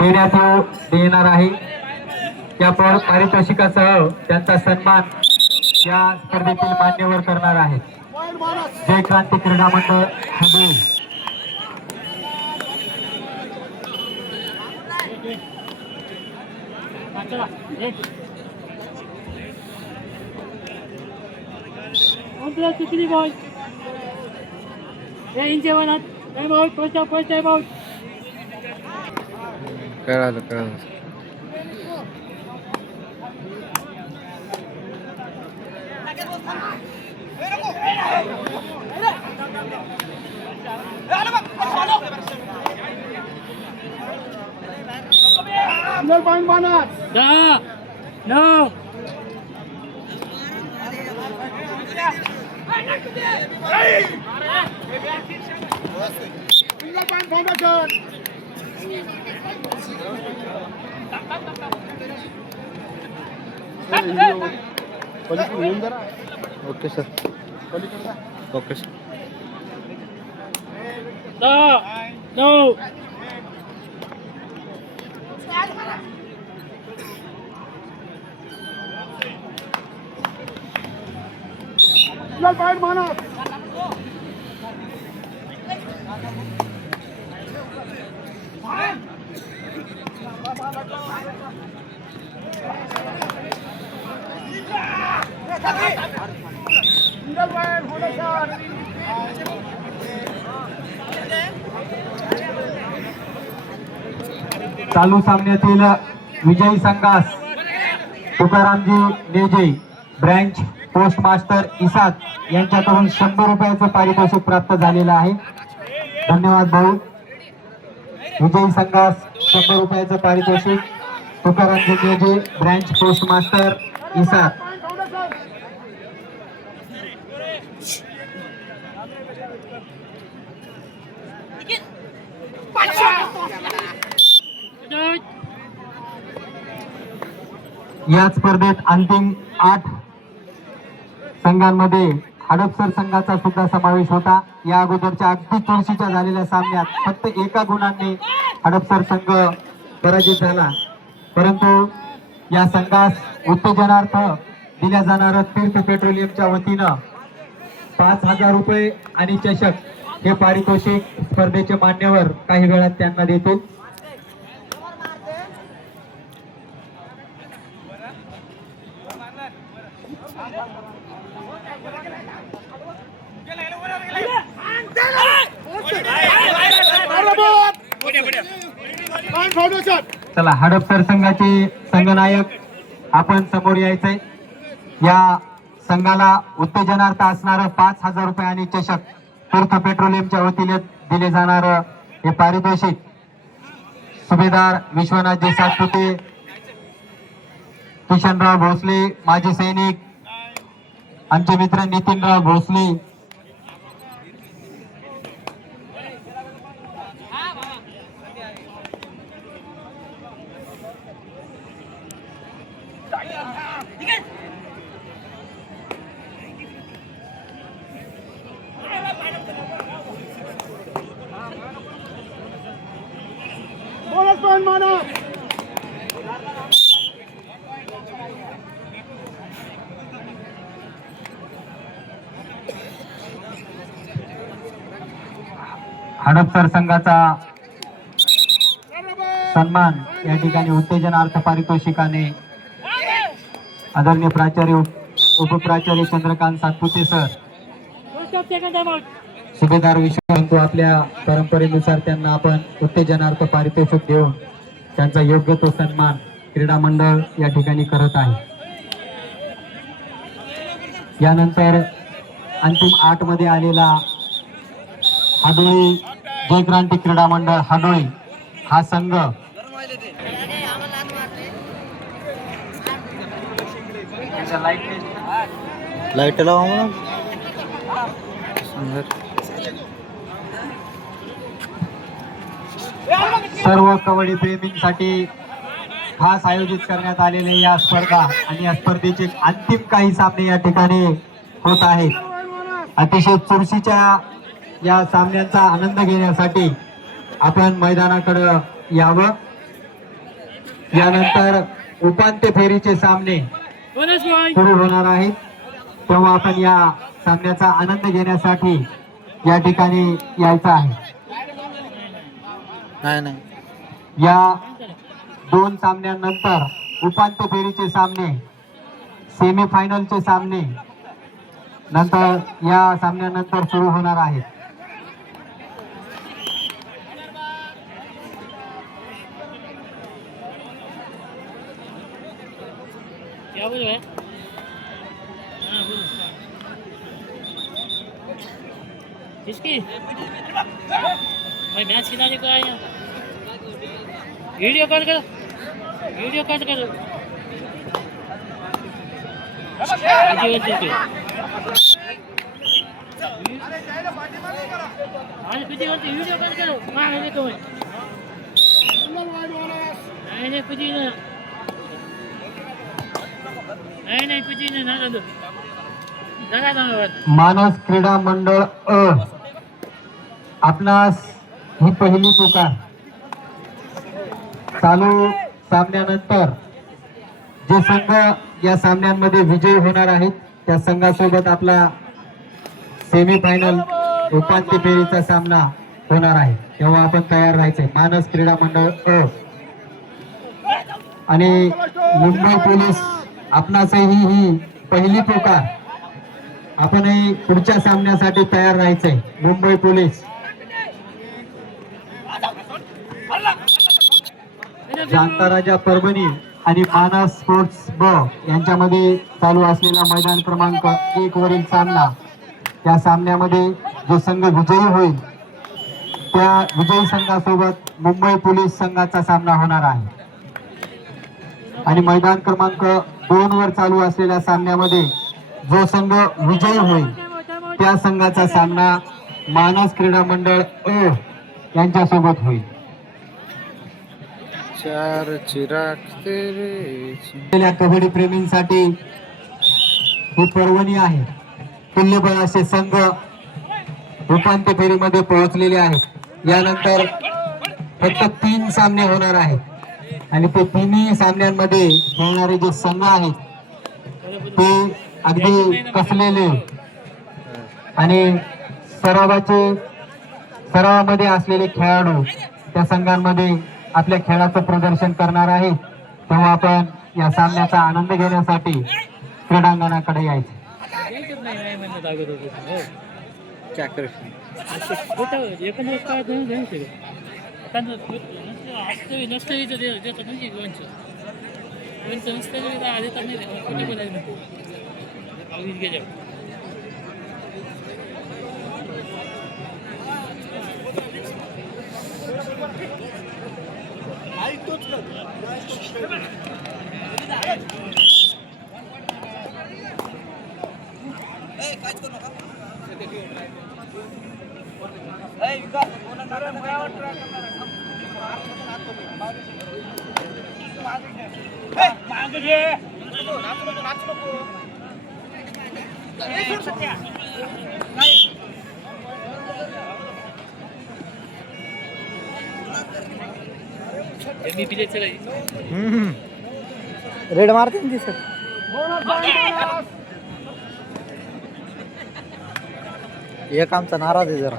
देण्यात येऊ देणार आहे. या पारितोषिकासह त्यांचा सन्मान या स्पर्धेतील मान्यवर करणार आहेत जय क्रांती क्रीडा मंडळ हबे भाऊ किती बॉल हे इंचे वनात टाइम కాదు కాదు Da! No! Hey! Hey! Okay sir okay sir No. Gel bayır bana. चालू सामन्यातील विजयी संघास Tukaramji Neje branch post master Isad यांच्याकडून शंभर रुपयाचं पारितोषिक प्राप्त झालेलं आहे. धन्यवाद भाऊ. विजयी संघास शंभर रुपयाचं पारितोषिक. Tukaram Neje branch post master इसा. या स्पर्धेत अंतिम आठ संघांमध्ये हडपसर संघाचा सुद्धा समावेश होता. या अगोदरच्या अगदी तुळशीच्या झालेल्या सामन्यात फक्त एका गुणांनी हडपसर संघ पराजित झाला. परंतु या संघास उत्तेजनार्थ दिल्या जाणारं तीर्थ पेट्रोलियमच्या वतीनं पाच हजार रुपये आणि चषक हे पारितोषिक स्पर्धेचे मान्यवर काही वेळात त्यांना देतील. चला हडपसर संघाचे संघनायक आपण समोर यायचंय. या संघाला उत्तेजनार्थ असणारं पाच हजार रुपये आणि चषक तीर्थ पेट्रोलियमच्या वतीने दिले जाणार हे पारितोषिक. सुभेदार विश्वनाथजी सातपुते किशनराव भोसले माजी सैनिक आमचे मित्र नितीनराव भोसले हडपसर संघाचा सन्मान या ठिकाणी उत्तेजनार्थ पारितोषिकाने आदरणीय प्राचार्य उप- उपप्राचार्य चंद्रकांत सातपुते सर. सुभेदार विश्वबंधू आपल्या परंपरेनुसार त्यांना आपण उत्तेजनार्थ पारितोषिक देऊन त्यांचा योग्य तो सन्मान क्रीडा मंडळ या ठिकाणी करत आहे. यानंतर अंतिम आठमध्ये आलेला हाडोळी जयक्रांती क्रीडा मंडळ हाडोळी हा संघ लाइट लावा मग सुंदर सर्व कबड्डी प्रेमींसाठी खास आयोजित करण्यात आलेले या स्पर्धा आणि या स्पर्धेचे अंतिम काही सामने या ठिकाणी होत आहेत. अतिशय चुरशीच्या या सामन्यांचा आनंद घेण्यासाठी आपण मैदानाकडं यावं. यानंतर उपांत्य फेरीचे सामने सुरू होणार आहेत. तेव्हा आपण या सामन्याचा आनंद घेण्यासाठी या ठिकाणी यायचं आहे. नाही नाही. या दोन सामन्यानंतर उपांत्य फेरीचे सामने सेमीफायनलचे सामने नंतर या सामन्यानंतर सुरू होणार आहेत. क्या बोल रहा बोलो। किसकी? भाई मैच खिलाने को आया वीडियो कॉल करो। वीडियो कॉल करो। वीडियो कॉल पे आज कुछ बोलते वीडियो कॉल करो। हाँ है तो नहीं नहीं कुछ ही ना। नाही नाही कुछ नाही ना दादू जरा धन्यवाद मानस क्रीडा मंडळ अ. आपणास ही पहिली पुकार. चालू सामन्यानंतर जे संघ या सामन्यांमध्ये विजयी होणार आहेत त्या संघासोबत आपला सेमीफायनल उपांत्य फेरीचा सामना होणार आहे. तेव्हा आपण तयार राहायचंय. मानस क्रीडा मंडळ अ. आणि मुंबई पोलीस आपणासही ही पहिली पुकार. आपणही पुढच्या सामन्यासाठी तयार राहायचंय. मुंबई पोलीस. शांताराजा परभणी आणि मानस स्पोर्ट्स ब यांच्यामध्ये चालू असलेला मैदान क्रमांक एक वरील सामना. त्या सामन्यामध्ये जो संघ विजयी होईल त्या विजयी संघासोबत मुंबई पोलीस संघाचा सामना होणार आहे. आणि मैदान क्रमांक दोन वर चालू असलेल्या सामन्यामध्ये जो संघ विजयी होईल त्या संघाचा सामना मानस क्रीडा मंडळ अ यांच्यासोबत होईल. चार चिराग तेरे कबड्डी प्रेमींसाठी ही पर्वणी आहे. तुल्यबळ असे संघ उपांत्य फेरीमध्ये पोहोचलेले आहेत. यानंतर फक्त तीन सामने होणार आहेत. आणि ते तिन्ही सामन्यांमध्ये खेळणारे जे संघ आहेत ते अगदी कसलेले आणि सरावाचे सरावामध्ये असलेले खेळाडू त्या संघांमध्ये आपल्या खेळाचं प्रदर्शन करणार आहे. तेव्हा आपण या सामन्याचा आनंद घेण्यासाठी क्रीडांगणाकडे यायचं. यायचंच नाही नाही म्हणत अगोदर हो क्या कर असं खोटं एकच दिवस काय देऊन देऊ शकत आता नसतं नसतं रेड मारते ना दिसत एक आमचा नाराज आहे जरा.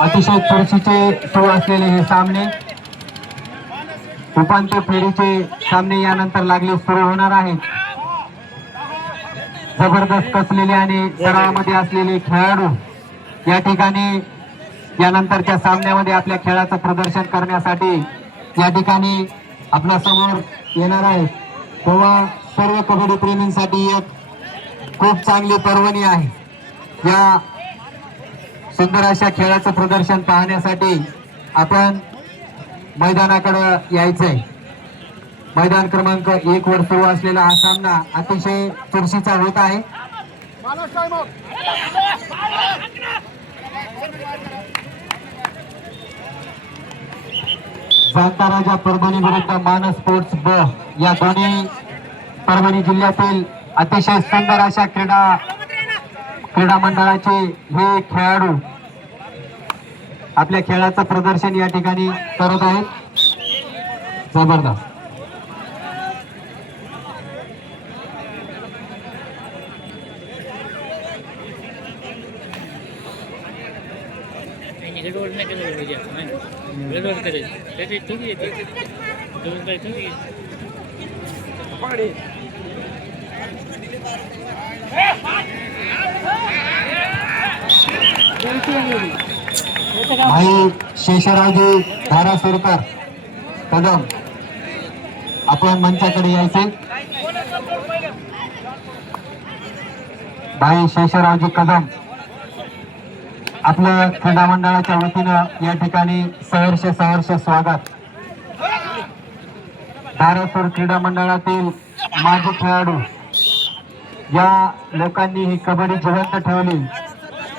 अतिशय चर्चेचे सुरू असलेले हे सामने. उपांत्य फेरी फेरीचे सामने यानंतर लागले सुरू होणार आहेत जबरदस्त असलेले आणि सरावामध्ये असलेले खेळाडू या ठिकाणी यानंतरच्या सामन्यामध्ये आपल्या खेळाचं प्रदर्शन करण्यासाठी या ठिकाणी आपल्यासमोर येणार आहे तेव्हा सर्व कबड्डी प्रेमींसाठी एक खूप चांगली पर्वणी आहे. या सुंदर अशा खेळाचं प्रदर्शन पाहण्यासाठी आपण मैदानाकडं यायचंय. मैदान क्रमांक एक वर सुरू असलेला हा सामना अतिशय चुरशीचा होत आहे. जाता राजा परभणी विरुद्ध मानस स्पोर्ट्स ब या दोन्ही परभणी जिल्ह्यातील अतिशय सुंदर अशा क्रीडा क्रीडा मंडळाचे हे खेळाडू आपल्या खेळाचं प्रदर्शन या ठिकाणी करत आहेत. जबरदस्त. गडबड नाही केलं पाहिजे असं नाही? गडबड करायची त्याची थोडी येते. थोडी येते. भाई शेषरावजी धारासुरकर कदम आपण मंचाकडे यायचे. भाई शेषरावजी कदम आपलं क्रीडा मंडळाच्या वतीनं या ठिकाणी सहर्ष सहर्ष स्वागत. धारासूर क्रीडा मंडळातील माजी खेळाडू. या लोकांनी ही कबड्डी जिवंत ठेवली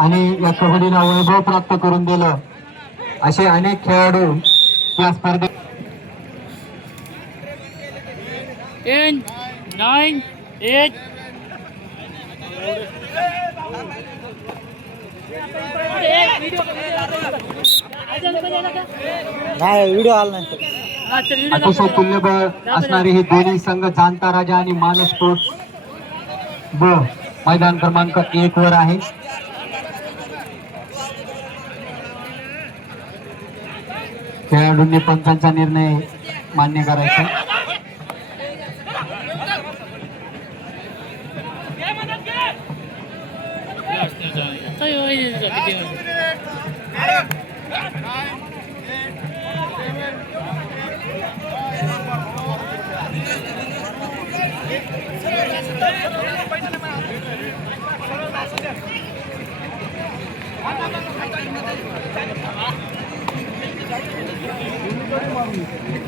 आणि या कबड्डीला वैभव प्राप्त करून दिलं. असे अनेक खेळाडू या स्पर्धेत नाईन एट नाही व्हिडिओ आला नाही. अतिशय तुल्यबळ असणारे हे दोन्ही संघ जाणता राजा आणि मान स्पोर्ट्स ब मैदान क्रमांक एक वर आहे. खेळाडूंनी पंचांचा निर्णय मान्य करायचा. তাই ওই Thank you.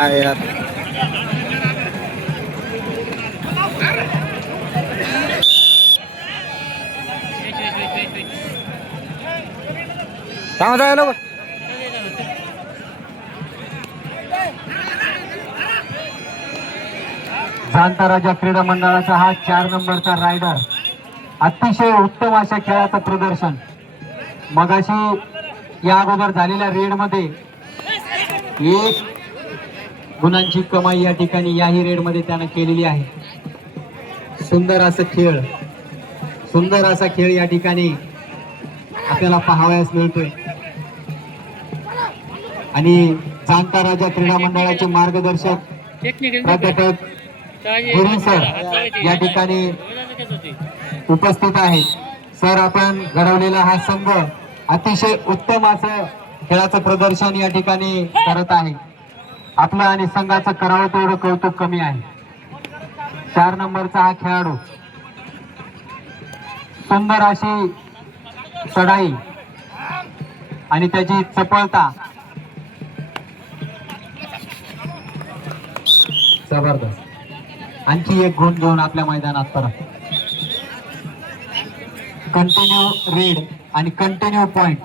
काय यार काय म्हणता लोक जाणता राजा क्रीडा मंडळाचा हा चार नंबरचा रायडर अतिशय उत्तम अशा खेळाचं प्रदर्शन. मगाशी या अगोदर झालेल्या रेडमध्ये एक गुणांची कमाई या ठिकाणी याही रेडमध्ये त्यानं केलेली आहे. सुंदर असं खेळ. सुंदर असा खेळ या ठिकाणी आपल्याला पाहावयास मिळतोय. आणि जाणता राजा क्रीडा मंडळाचे मार्गदर्शक प्राध्यापक गुरु सर या ठिकाणी उपस्थित आहेत. सर आपण घडवलेला हा संघ अतिशय उत्तम असं खेळाचं प्रदर्शन या ठिकाणी करत आहे. आपलं आणि संघाचं करावं तेवढं कौतुक कमी आहे. चार नंबरचा हा खेळाडू. सुंदर अशी चढाई आणि त्याची चपळता. जबरदस्त. आणखी एक गुण घेऊन आपल्या मैदानात परत कंटिन्यू रीड आणि कंटिन्यू पॉइंट